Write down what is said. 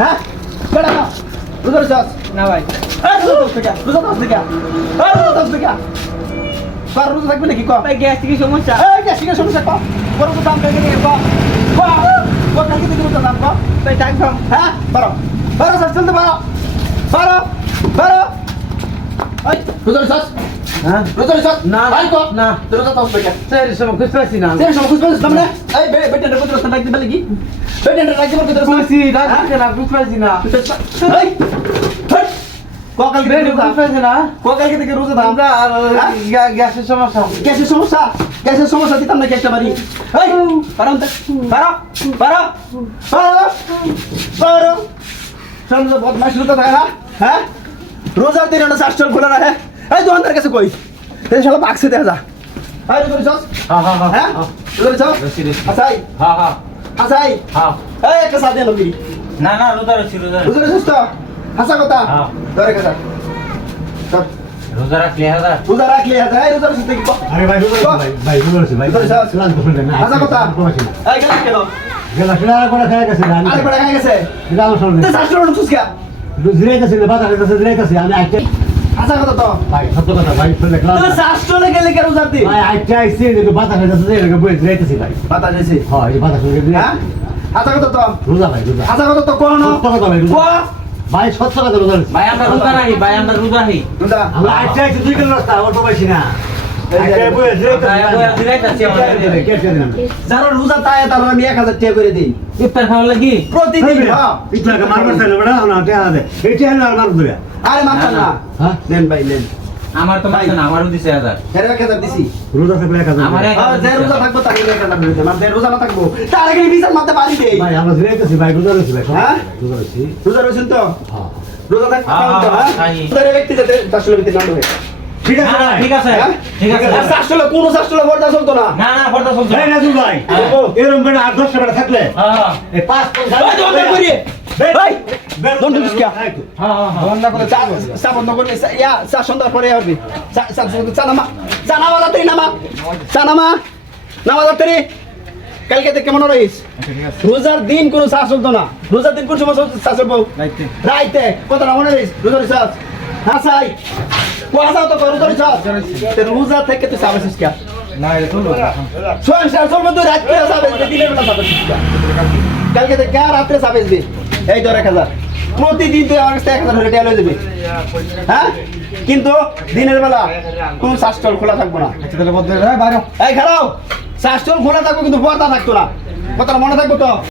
হ্যাঁ? কেডা না। রোজা রোজাস না ভাই। রোজা দোস থেকে রোজা দোস থেকে এই রোজা দোস থেকে পার রোজা থাকবে নাকি? ক? ভাই গ্যাস কি সমস্যা। গ্যাস কি সমস্যা ক? বড় দাম থেকে নিয়ে ক? ক? ক কালকে থেকে রোজা দাম ক? ভাই ডাকবাম হ্যাঁ? বারো। বারো সাস চলতে বারো। বারো। বারো। এই রোজা গ্যাসের সমস্যা। গ্যাসের সমস্যা? গ্যাসের সমস্যা দিতাম না গ্যাসটা বাড়ি। পারো পারো পারো পারো পারো সমঝো বদমাশ হ্যাঁ? রোজার দিন চাষ চল খোলা হ্যাঁ এই দোকানদার কাছে কই? এই শালা বাক্সে দেখা যা। এই রোজার চস হ্যাঁ হ্যাঁ? হ্যাঁ চস রসি, রসি। আসাই হ্যাঁ হ্যাঁ আসাই হ্যাঁ এই একটা সাথে গিরি না না রোজা রয়েছি রোজা রোজার চস তো। হাসা কথা। হ্যাঁ। ধরে কথা চল রোজা রাখলে হাজার রোজা রাখলে হাসা এই রোজার চস দেখি আরে ভাই বুঝতে ভাই। ভাই বুঝতে ভাই। বুঝতে পারছি। ক্লান্ত হয়ে না হাসা কথা। এই গেল কেন? গেলা শুনে আর করে খায় গেছে আমি বড় গেছে। এটা আমার তো গেছে বাজার গেছে গেছে আমি আইতে হাসা কথা তো। ভাই সত্য কথা ভাই শুনে তো ক্লান্ত চাষ চলে গেলে কেন দিন? ভাই আইতে আইছে কিন্তু বাজার গেছে জিরে গেছে বই গেছে ভাই। বাতা যাইছে হ্যাঁ এই বাজার শুনে জিরে হ্যাঁ? হাসা কথা তো। রোজা ভাই রোজা। হাসা কথা তো কোন সত্য কথা ভাই রোজা। ভাই সত্য কথা রোজা। ভাই আমরা রোজা রাখি ভাই আমরা রোজা রাখি। দুদা আমরা আইতে আইছে দুই কিলো রাস্তা অল্প পাইছি না। যারা রোজা তাই তার আমি এক হাজার টাকা করে দিই ইফতার খাওয়া লাগি প্রতিদিন হ্যাঁ। মারবার চাইলো বড় না টেয়া দে এই টেয়া না মার ধরে আরে মাথা না হ্যাঁ ভাই নেন আমার তো মাসে না আমারও দিছে হাজার হেরে এক হাজার দিছি রোজা থাকলে এক হাজার আমার ভাই এক- আর যে রোজা থাকব এক হাজার যে রোজা না থাকব তার আগে বিচার মারতে পারি দেই আমরা জিরে গেছি ভাই রোজা রয়েছি ভাই হ্যাঁ? রোজা রয়েছি রোজা রয়েছেন তো হ্যাঁ রোজা থাকতে হ্যাঁ, হ্যাঁ, হ্যাঁ হ্যাঁ। ব্যক্তি যাতে নাম ঠিক আছে? না, ঠিক আছে। হ্যাঁ? ঠিক আছে। কোনো বর্দা চলতো না? ভাই হ্যাঁ। এরকম বেড়া আট দশটা বেড়া থাকলে? হ্যাঁ হ্যাঁ। এই পাঁচ এই করিয়ে ভাই দণ্ড দিস কে? হ্যাঁ হ্যাঁ চা চা বন্ধ করে চা- ইয়া চা সন্ধ্যা পরে হবে চা চা চা নামা। চা নামা তাড়াতাড়ি নামা। চা নামা। কালকে থেকে কেমন রহিস রোজার দিন কোনো চা চলতো না। রোজার দিন কোন সময় চা চলবো? রাইতে। কত না মনে রহিস রোজার চাষ হ্যাঁ চাই। তো চাষ রোজা থেকে তুই কে না এটা চলবে তুই রাত্রে কে কালকে থেকে আর রাত্রে দি এই ধর এক হাজার প্রতিদিন তুই আমার কাছে এক হাজার রেটে লয়ে যাবি হ্যাঁ কিন্তু দিনের বেলা কোন শাস্টল খোলা থাকব না তাহলে বদলে বাইরে এই খোলা থাকব কিন্তু পর্দা থাকতো না কথাটা মনে থাকব তো